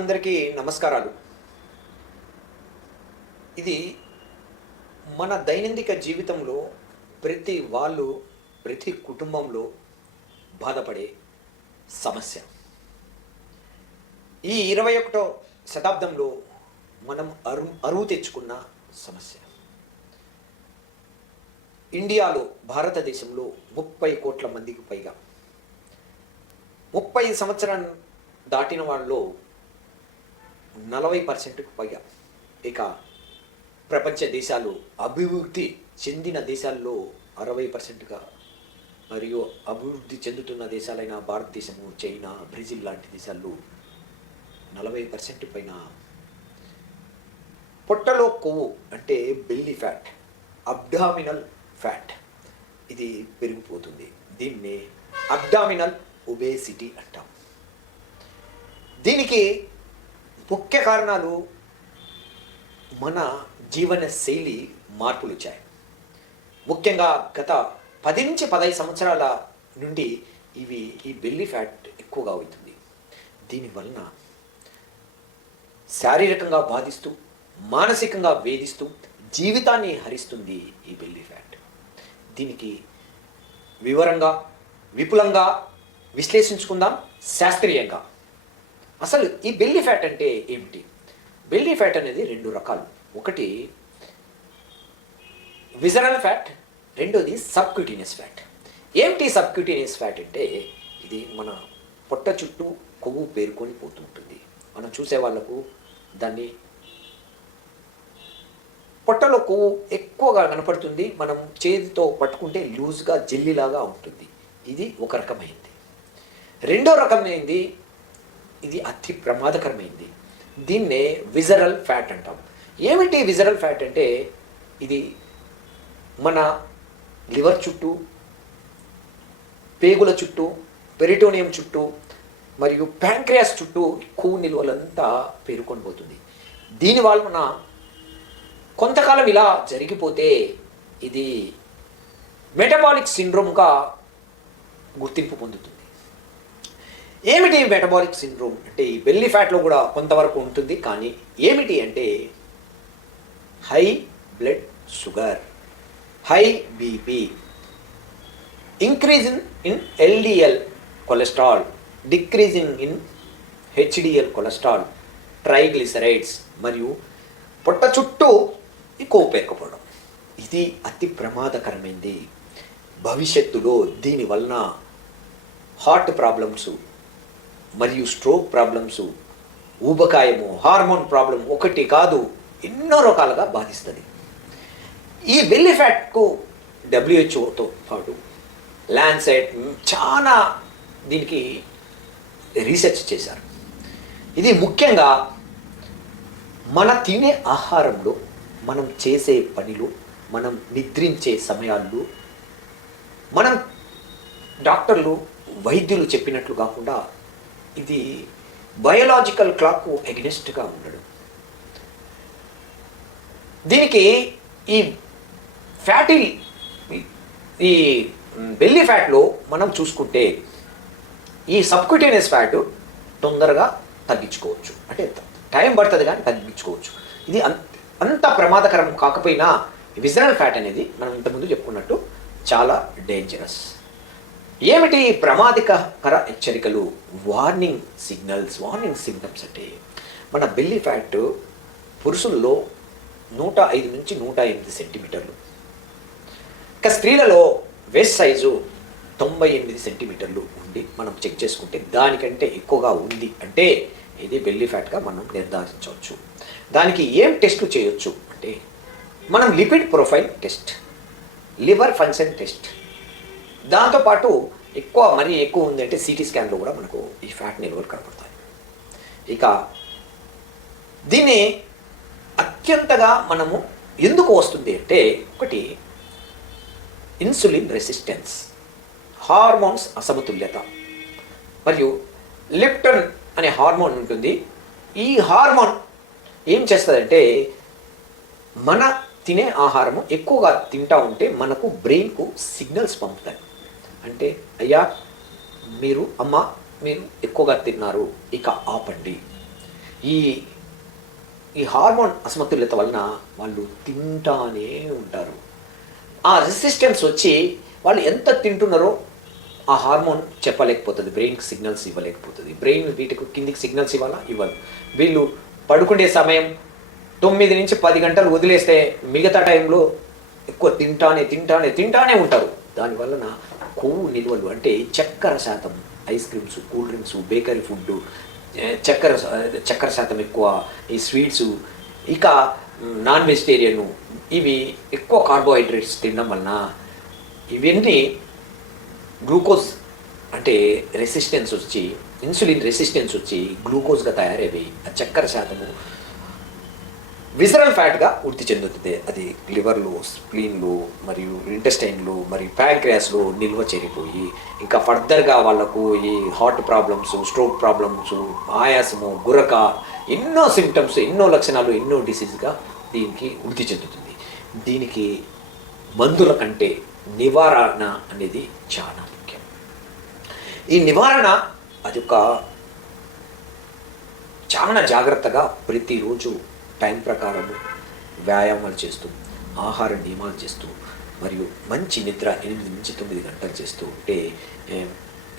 అందరికీ నమస్కారాలు. ఇది మన దైనందిక జీవితంలో ప్రతి కుటుంబంలో బాధపడే సమస్య. ఈ 21వ శతాబ్దంలో మనం అరువు తెచ్చుకున్న సమస్య. ఇండియాలో, భారతదేశంలో 30 కోట్ల మందికి పైగా 30 సంవత్సరాలు దాటిన వాళ్ళలో 40%కు పైగా, ఇక ప్రపంచ దేశాలు, అభివృద్ధి చెందిన దేశాల్లో 60%గా, మరియు అభివృద్ధి చెందుతున్న దేశాలైన భారతదేశము, చైనా, బ్రెజిల్ లాంటి దేశాల్లో 40% పైన పొట్టలో కొవ్వు అంటే బెల్లీ ఫ్యాట్, అబ్డామినల్ ఫ్యాట్ ఇది పెరిగిపోతుంది. దీన్ని అబ్డామినల్ ఒబేసిటీ అంటాం. దీనికి ముఖ్య కారణాలు మన జీవన శైలి మార్పులు వచ్చాయి. ముఖ్యంగా గత 10 నుంచి 15 సంవత్సరాల నుండి ఈ బెల్లీ ఫ్యాట్ ఎక్కువగా అవుతుంది. దీనివలన శారీరకంగా బాధిస్తూ, మానసికంగా వేధిస్తూ, జీవితాన్ని హరిస్తుంది ఈ బెల్లీ ఫ్యాట్. దీనికి వివరంగా, విపులంగా విశ్లేషించుకుందాం శాస్త్రీయంగా. అసలు ఈ బెల్లీ ఫ్యాట్ అంటే ఏమిటి? బెల్లీ ఫ్యాట్ అనేది 2 రకాలు. ఒకటి విజరల్ ఫ్యాట్, రెండోది సబ్క్యూటేనియస్ ఫ్యాట్. ఏమిటి సబ్క్యూటేనియస్ ఫ్యాట్ అంటే, ఇది మన పొట్ట చుట్టూ కొవ్వు పేరుకొని పోతూ ఉంటుంది. మనం చూసే వాళ్ళకు దాన్ని పొట్టలో కొవ్వు ఎక్కువగా కనపడుతుంది. మనం చేతితో పట్టుకుంటే లూజ్గా జెల్లీలాగా ఉంటుంది. ఇది ఒక రకమైంది. రెండో రకమైంది, ఇది అతి ప్రమాదకరమైంది. దీన్నే విజరల్ ఫ్యాట్ అంటాం. ఏమిటి విజరల్ ఫ్యాట్ అంటే, ఇది మన లివర్ చుట్టూ, పేగుల చుట్టూ, పెరిటోనియం చుట్టూ మరియు ప్యాంక్రియాస్ చుట్టూ కొవ్వు నిల్వలంతా పేరుకొని పోతుంది. దీనివల్ల మన కొంతకాలం ఇలా జరిగిపోతే ఇది మెటబాలిక్ సిండ్రోమ్గా గుర్తింపు పొందుతుంది. ఏమిటి మెటబాలిక్ సిండ్రోమ్ అంటే, ఈ బెల్లీ ఫ్యాట్లో కూడా కొంతవరకు ఉంటుంది. కానీ ఏమిటి అంటే, high blood sugar, high BP, increasing in LDL cholesterol, decreasing in HDL cholesterol, triglycerides మరియు పొట్ట చుట్టూ ఈ కొవ్వు పేరుకుపోవడం. ఇది అతి ప్రమాదకరమైనది. భవిష్యత్తులో దీనివలన హార్ట్ ప్రాబ్లమ్స్ మరియు స్ట్రోక్ ప్రాబ్లమ్స్, ఊబకాయము, హార్మోన్ ప్రాబ్లం ఒకటి కాదు ఎన్నో రకాలుగా బాధిస్తుంది. ఈ బెల్లీ ఫ్యాట్కు WHO పాటు ల్యాన్సెట్ చాలా దీనికి రీసెర్చ్ చేశారు. ఇది ముఖ్యంగా మన తినే ఆహారంలో, మనం చేసే పనిలో, మనం నిద్రించే సమయాల్లో, మనం డాక్టర్లు, వైద్యులు చెప్పినట్లు కాకుండా ఇది బయోలాజికల్ క్లాక్కు ఎగ్నెస్ట్గా ఉండడం. దీనికి ఈ ఈ బెల్లీ ఫ్యాట్లో మనం చూసుకుంటే ఈ సబ్క్యూటేనియస్ ఫ్యాట్ తొందరగా తగ్గించుకోవచ్చు. అంటే టైం పడుతుంది కానీ తగ్గించుకోవచ్చు. ఇది అంత ప్రమాదకరం కాకపోయినా విజరల్ ఫ్యాట్ అనేది మనం ఇంతకుముందు చెప్పుకున్నట్టు చాలా డేంజరస్. ఏమిటి ప్రమాదకర హెచ్చరికలు, వార్నింగ్ సిగ్నల్స్, వార్నింగ్ సిమ్టమ్స్ అంటే, మన బెల్లీ ఫ్యాట్ పురుషుల్లో 105 నుంచి 108 సెంటీమీటర్లు, ఇక స్త్రీలలో వేస్ట్ సైజు 98 సెంటీమీటర్లు ఉండి మనం చెక్ చేసుకుంటే దానికంటే ఎక్కువగా ఉంది అంటే ఇది బెల్లీ ఫ్యాట్గా మనం నిర్ధారించవచ్చు. దానికి ఏం టెస్టులు చేయొచ్చు అంటే, మనం lipid profile test, liver function test, దాంతోపాటు మరీ ఎక్కువ ఉంది అంటే సిటీ స్కాన్లో కూడా మనకు ఈ ఫ్యాట్ నిల్వలు కనపడతాయి. ఇక దీన్ని అత్యంతగా మనము ఎందుకు వస్తుంది అంటే, ఒకటి ఇన్సులిన్ రెసిస్టెన్స్, హార్మోన్స్ అసమతుల్యత, మరియు లెప్టిన్ అనే హార్మోన్ ఉంటుంది. ఈ హార్మోన్ ఏం చేస్తుందంటే, మన తినే ఆహారము ఎక్కువగా తింటా ఉంటే మనకు బ్రెయిన్కు సిగ్నల్స్ పంపుతాయి. అంటే అయ్యా మీరు ఎక్కువగా తిన్నారు, ఇక ఆపండి. ఈ ఈ హార్మోన్ అసమతుల్యత వలన వాళ్ళు తింటానే ఉంటారు. ఆ రెసిస్టెన్స్ వచ్చి వాళ్ళు ఎంత తింటున్నారో ఆ హార్మోన్ చెప్పలేకపోతుంది, బ్రెయిన్కి సిగ్నల్స్ ఇవ్వలేకపోతుంది. బ్రెయిన్ వీటికి కిందికి సిగ్నల్స్ ఇవ్వదు. వీళ్ళు పడుకునే సమయం 9 నుంచి 10 గంటలు వదిలేస్తే మిగతా టైంలో ఎక్కువ తింటానే ఉంటారు. దానివలన కొవ్వు నిల్వలు అంటే చక్కెర శాతం, ice creams, cool drinks, bakery food, చక్కెర శాతం ఎక్కువ, ఈ స్వీట్స్, ఇక నాన్ వెజిటేరియన్, ఇవి ఎక్కువ కార్బోహైడ్రేట్స్ తినడం వలన ఇవన్నీ గ్లూకోజ్ అంటే రెసిస్టెన్స్ వచ్చి, ఇన్సులిన్ రెసిస్టెన్స్ వచ్చి గ్లూకోజ్గా తయారయ్యి ఆ చక్కెర శాతము విజరల్ ఫ్యాట్గా వృద్ధి చెందుతుంది. అది లివర్లో, స్ప్లీన్లో, మరియు ఇంటెస్టైన్లో, మరియు ప్యాంక్రియాస్లో నిల్వ చేరిపోయి ఇంకా ఫర్దర్గా వాళ్ళకు ఈ హార్ట్ ప్రాబ్లమ్స్, స్ట్రోక్ ప్రాబ్లమ్స్, ఆయాసము, గురక, ఎన్నో సిమ్టమ్స్, ఎన్నో లక్షణాలు, ఎన్నో డిసీజ్గా దీనికి వృద్ధి చెందుతుంది. దీనికి మందుల కంటే నివారణ అనేది చాలా ముఖ్యం. ఈ నివారణ అది ఒక చాలా జాగ్రత్తగా ప్రతిరోజు టైం ప్రకారము వ్యాయామాలు చేస్తూ, ఆహార నియమాలు చేస్తూ, మరియు మంచి నిద్ర 8 నుంచి 9 గంటలు చేస్తూ ఉంటే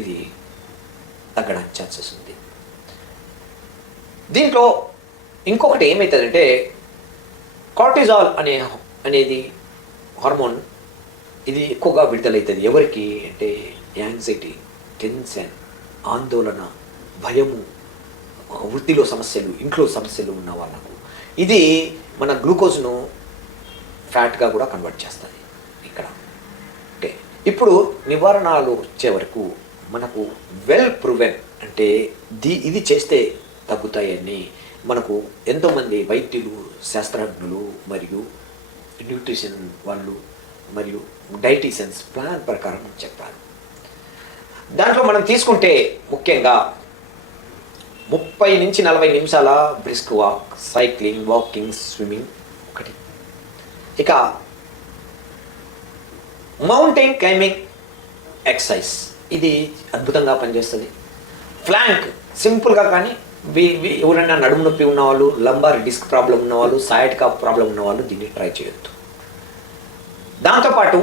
ఇది తగ్గడానికి ఛాన్సెస్ ఉంది. దీంట్లో ఇంకొకటి ఏమవుతుందంటే కార్టిజాల్ అనేది హార్మోన్, ఇది ఎక్కువగా విడుదలవుతుంది. ఎవరికి అంటే యాంగ్జైటీ, టెన్షన్, ఆందోళన, భయము, వృత్తిలో సమస్యలు, ఇంట్లో సమస్యలు ఉన్న వాళ్ళకు ఇది మన గ్లూకోజ్ను ఫ్యాట్గా కూడా కన్వర్ట్ చేస్తుంది ఇక్కడ. ఓకే, ఇప్పుడు నివారణలు వచ్చే వరకు మనకు వెల్ ప్రూవెన్ అంటే ఇది చేస్తే తగ్గుతాయని మనకు ఎంతోమంది వైద్యులు, శాస్త్రజ్ఞులు, మరియు న్యూట్రిషన్ వాళ్ళు, మరియు డైటీషియన్స్ ప్లాన్ ప్రకారం చెప్పారు. దాంట్లో మనం తీసుకుంటే ముఖ్యంగా 30 నుంచి 40 నిమిషాల brisk walk, cycling, walking, swimming ఒకటి. ఇక మౌంటైన్ క్లైంబింగ్ ఎక్సర్సైజ్, ఇది అద్భుతంగా పనిచేస్తుంది. ఫ్లాంక్ సింపుల్గా, కానీ ఎవరైనా నడుము నొప్పి ఉన్నవాళ్ళు, లంబార్ డిస్క్ ప్రాబ్లం ఉన్నవాళ్ళు, సయాటికా ప్రాబ్లం ఉన్నవాళ్ళు దీన్ని ట్రై చేయొద్దు. దాంతోపాటు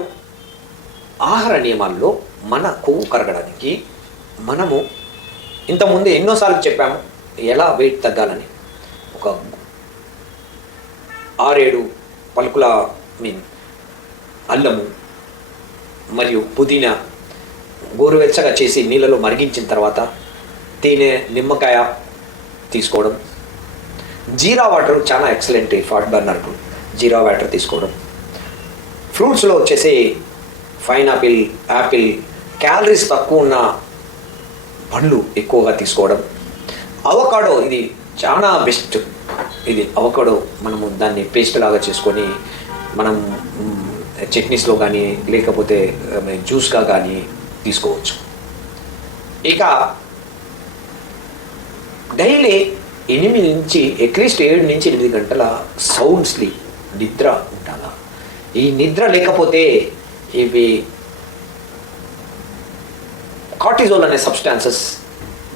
ఆహార నియమాల్లో మన కొవ్వు కరగడానికి మనము ఇంతకుముందు ఎన్నోసార్లు చెప్పాము ఎలా వెయిట్ తగ్గాలని. ఒక 6-7 పలుకుల అల్లము మరియు పుదీనా గోరువెచ్చగా చేసి నీళ్ళలో మరిగించిన తర్వాత తేనె, నిమ్మకాయ తీసుకోవడం. జీరా వాటర్ చాలా ఎక్సలెంట్ ఫాట్ బర్నర్కు, జీరా వాటర్ తీసుకోవడం. ఫ్రూట్స్లో వచ్చేసి పైనాపిల్, యాపిల్, క్యాలరీస్ తక్కువ ఉన్న పండ్లు ఎక్కువగా తీసుకోవడం. అవకాడో, ఇది చాలా బెస్ట్. ఇది అవకాడో మనము దాన్ని పేస్ట్ లాగా చేసుకొని మనం చట్నీస్లో కానీ లేకపోతే జ్యూస్గా కానీ తీసుకోవచ్చు. ఇక డైలీ 8 నుంచి అట్లీస్ట్ 7 నుంచి 8 గంటల సౌండ్ స్లీప్, నిద్ర ఉండాలి. ఈ నిద్ర లేకపోతే ఇవి కార్టిజోల్ అనే సబ్స్టాన్సెస్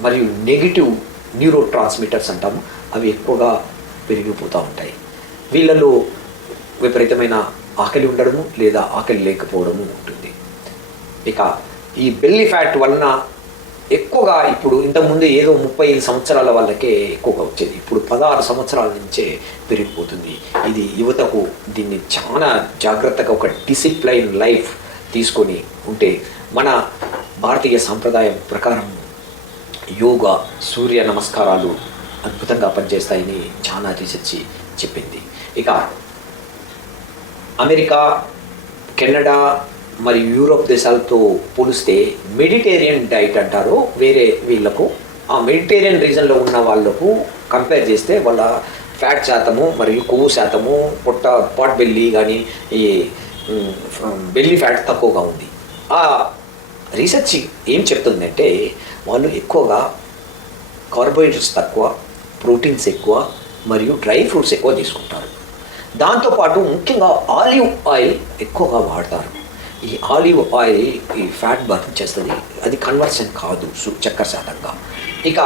మరియు నెగిటివ్ న్యూరో ట్రాన్స్మిటర్స్ అంటాము, అవి ఎక్కువగా పెరిగిపోతూ ఉంటాయి. వీళ్ళలో విపరీతమైన ఆకలి ఉండడము లేదా ఆకలి లేకపోవడము ఉంటుంది. ఇక ఈ బెల్లీ ఫ్యాట్ వలన ఎక్కువగా ఇప్పుడు ఇంతకుముందు ఏదో 35 సంవత్సరాల వాళ్ళకే ఎక్కువగా వచ్చేది, ఇప్పుడు 16 సంవత్సరాల నుంచే పెరిగిపోతుంది. ఇది యువతకు దీన్ని చాలా జాగ్రత్తగా ఒక డిసిప్లైన్ లైఫ్ తీసుకొని ఉంటే మన భారతీయ సాంప్రదాయం ప్రకారం యోగా, సూర్య నమస్కారాలు అద్భుతంగా పనిచేస్తాయని చాలా రీసెర్చ్ చెప్పింది. ఇక అమెరికా, కెనడా మరియు యూరోప్ దేశాలతో పోలిస్తే మెడిటేరియన్ డైట్ అంటారు వేరే వీళ్ళకు, ఆ మెడిటేరియన్ రీజన్లో ఉన్న వాళ్ళకు కంపేర్ చేస్తే వాళ్ళ ఫ్యాట్ శాతము మరియు కొవ్వు శాతము, పాట్ బెల్లీ కానీ ఈ బెల్లీ ఫ్యాట్ తక్కువగా ఉంది. ఆ రీసెర్చ్ ఏం చెప్తుందంటే వాళ్ళు ఎక్కువగా కార్బోహైడ్రేట్స్ తక్కువ, ప్రోటీన్స్ ఎక్కువ, మరియు డ్రై ఫ్రూట్స్ ఎక్కువ తీసుకుంటారు. దాంతోపాటు ముఖ్యంగా ఆలివ్ ఆయిల్ ఎక్కువగా వాడతారు. ఈ ఆలివ్ ఆయిల్ ఈ ఫ్యాట్ బర్న్ చేస్తుంది, అది కన్వర్షన్ కాదు చక్కెర శాతంగా. ఇక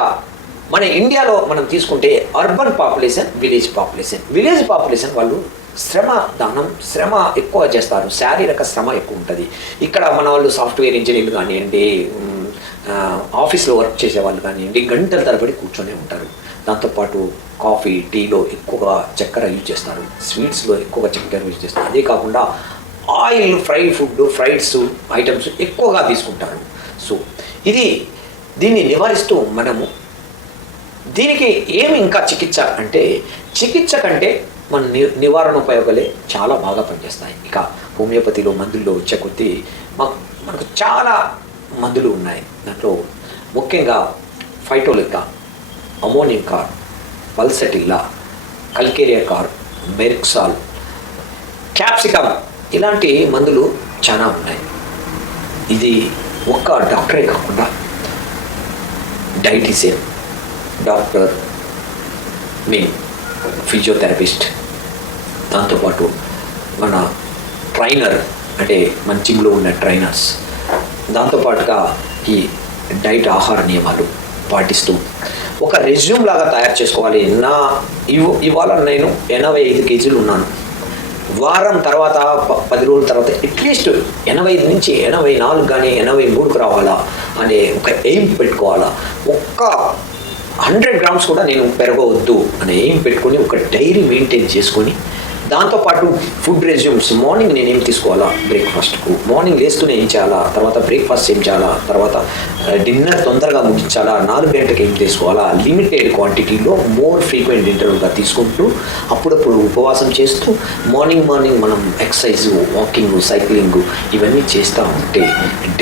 మన ఇండియాలో మనం తీసుకుంటే అర్బన్ పాపులేషన్, విలేజ్ పాపులేషన్ వాళ్ళు శ్రమ ఎక్కువ చేస్తారు, శారీరక శ్రమ ఎక్కువ ఉంటుంది. ఇక్కడ మన వాళ్ళు సాఫ్ట్వేర్ ఇంజనీర్లు కానివ్వండి, ఆఫీస్లో వర్క్ చేసే వాళ్ళు కానివ్వండి, గంటల తరబడి కూర్చొని ఉంటారు. దాంతోపాటు కాఫీ, టీలో ఎక్కువగా చక్కెర యూజ్ చేస్తారు, స్వీట్స్లో ఎక్కువగా చక్కెర యూజ్ చేస్తారు. అదే కాకుండా ఆయిల్, ఫ్రైడ్స్ ఐటమ్స్ ఎక్కువగా తీసుకుంటారు. సో దీన్ని నివారిస్తూ మనము దీనికి ఏమి ఇంకా చికిత్స కంటే మన నివారణ ఉపయోగాలే చాలా బాగా పనిచేస్తాయి. ఇక హోమియోపతిలో మందుల్లో వచ్చే కొద్దీ మనకు చాలా మందులు ఉన్నాయి. దాంట్లో ముఖ్యంగా phytolacca, ammonium carb, pulsatilla, calcarea carb, merc sol, capsicum ఇలాంటి మందులు చాలా ఉన్నాయి. ఇది ఒక్క డాక్టరే కాకుండా డైటీషియన్, డాక్టర్, ఫిజియోథెరపిస్ట్, దాంతోపాటు మన ట్రైనర్ అంటే మన జిమ్లో ఉన్న ట్రైనర్స్, దాంతోపాటుగా ఈ డైట్ ఆహార నియమాలు పాటిస్తూ ఒక రెజ్యూమ్ లాగా తయారు చేసుకోవాలి. ఇవాళ నేను 85 కేజీలు ఉన్నాను, వారం తర్వాత 10 రోజుల తర్వాత అట్లీస్ట్ 85 నుంచి 84 కానీ 83కు రావాలా అనే ఒక ఎయిమ్ పెట్టుకోవాలా. 100 గ్రామ్స్ కూడా నేను పెరగవద్దు అనే ఎయిమ్ పెట్టుకొని ఒక డైరీ మెయింటైన్ చేసుకొని, దాంతోపాటు ఫుడ్ రెజ్యూమ్స్, మార్నింగ్ నేను ఏం తీసుకోవాలా, బ్రేక్ఫాస్ట్కు మార్నింగ్ లేస్తూనే ఏం చేయాలా, తర్వాత బ్రేక్ఫాస్ట్ ఏం చేయాలా, తర్వాత డిన్నర్ తొందరగా ముగించాలా, 4 గంటలకు ఏం తీసుకోవాలా, లిమిటెడ్ క్వాంటిటీలో మోర్ ఫ్రీక్వెంట్ ఇంటర్వల్గా తీసుకుంటూ అప్పుడప్పుడు ఉపవాసం చేస్తూ మార్నింగ్ మనం ఎక్సర్సైజ్, వాకింగ్, సైక్లింగ్ ఇవన్నీ చేస్తూ ఉంటే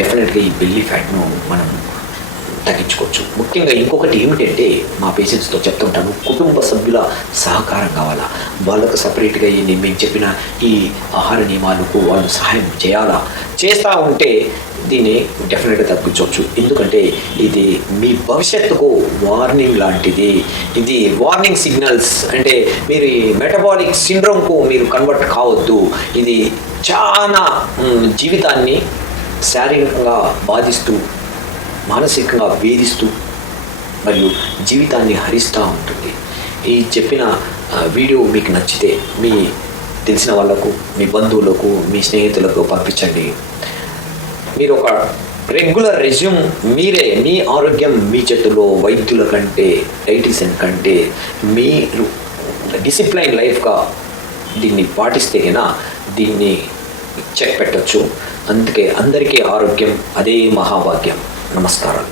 డెఫినెట్గా ఈ బెల్లీ ఫ్యాట్ను మనం తగ్గించుకోవచ్చు. ముఖ్యంగా ఇంకొకటి ఏమిటంటే మా పేషెంట్స్తో చెప్తుంటాను, కుటుంబ సభ్యుల సహకారం కావాలా. వాళ్ళకు సపరేట్గా మేము చెప్పిన ఈ ఆహార నియమాలకు వాళ్ళు సహాయం చేస్తూ ఉంటే దీన్ని డెఫినెట్గా తగ్గించవచ్చు. ఎందుకంటే ఇది మీ భవిష్యత్తుకు వార్నింగ్ లాంటిది. ఇది వార్నింగ్ సిగ్నల్స్. అంటే మీరు ఈ మెటబాలిక్ సిండ్రోమ్కు మీరు కన్వర్ట్ కావద్దు. ఇది చాలా జీవితాన్ని శారీరకంగా బాధిస్తూ, మానసికంగా వేధిస్తూ మరియు జీవితాన్ని హరిస్తూ ఉంటుంది. ఈ చెప్పిన వీడియో మీకు నచ్చితే మీ తెలిసిన వాళ్ళకు, మీ బంధువులకు, మీ స్నేహితులకు పంపించండి. మీరు ఒక రెగ్యులర్ రెజ్యూమ్ మీరే, మీ ఆరోగ్యం మీ చేతుల్లో, వైద్యుల కంటే, డైటీషియన్ కంటే మీరు డిసిప్లైన్ లైఫ్గా దీన్ని పాటిస్తే కన్నా దీన్ని చెక్ పెట్టచ్చు. అందుకే అందరికీ ఆరోగ్యం అదే మహాభాగ్యం. నమస్కారాలు.